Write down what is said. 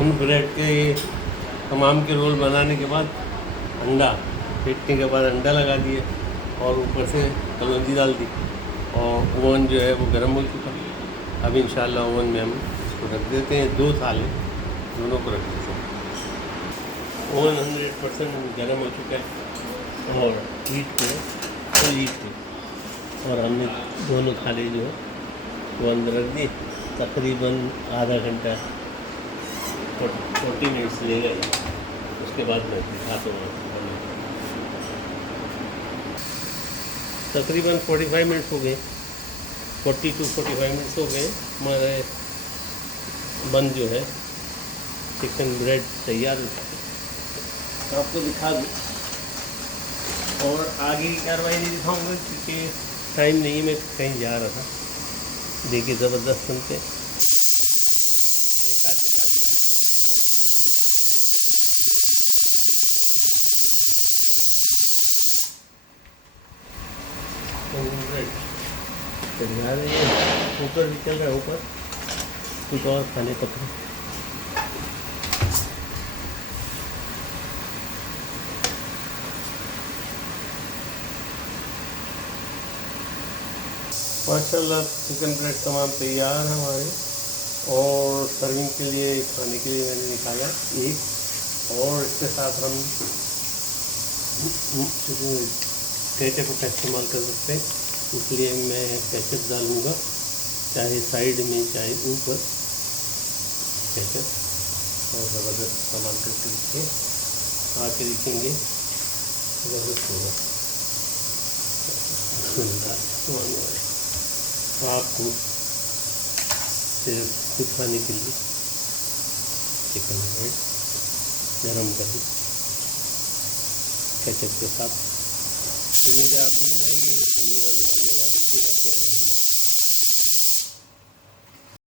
उन ब्रेड के तमाम के रोल बनाने के बाद अंडा फेंटने के बाद अंडा लगा दिए और ऊपर से कलौंजी डाल दी और ओवन जो है वो गर्म हो चुका। अब इंशाल्लाह ओवन में हम इसको रख देते हैं, 2 थाली दोनों को रख देते हैं। ओवन 100% गर्म हो चुका है और हीट पे फुल हीट पे, और हमने दोनों थाली जो है वो अंदर रख दी। तकरीबन आधा घंटा 40 मिनट्स लेगा ही, उसके बाद मैं दिखाता हूँ। तकरीबन 45 मिनट्स हो गए, 40 to 45 मिनट्स हो गए। हमारे बन जो है चिकन ब्रेड तैयार है, आपको दिखा दूँ। और आगे की कार्रवाई नहीं दिखाऊंगा क्योंकि टाइम नहीं है, मैं कहीं जा रहा था। देखिए ज़बरदस्त बनते, एक हाथ निकाल के दिखा देता हूँ। तैयार है, ऊपर भी चल रहा है, ऊपर कुछ और खाने पकड़े। माशाल्लाह चिकन ब्रेड तमाम तैयार है हमारे, और सर्विंग के लिए खाने के लिए मैंने निकाला एक, और इसके साथ हम केचप का इस्तेमाल कर सकते हैं, इसलिए मैं केचप डालूँगा, चाहे साइड में चाहे ऊपर केचप। और ज़बरदस्त इस्तेमाल करके देखिए, खा के देखेंगे ज़बरदस्त होगा। आपको सिर्फ दिखाने के लिए चिकन ब्रेड गरम कर दी केचप के साथ। उम्मीद है आप भी बनाएंगे, उम्मीद है दुआ में याद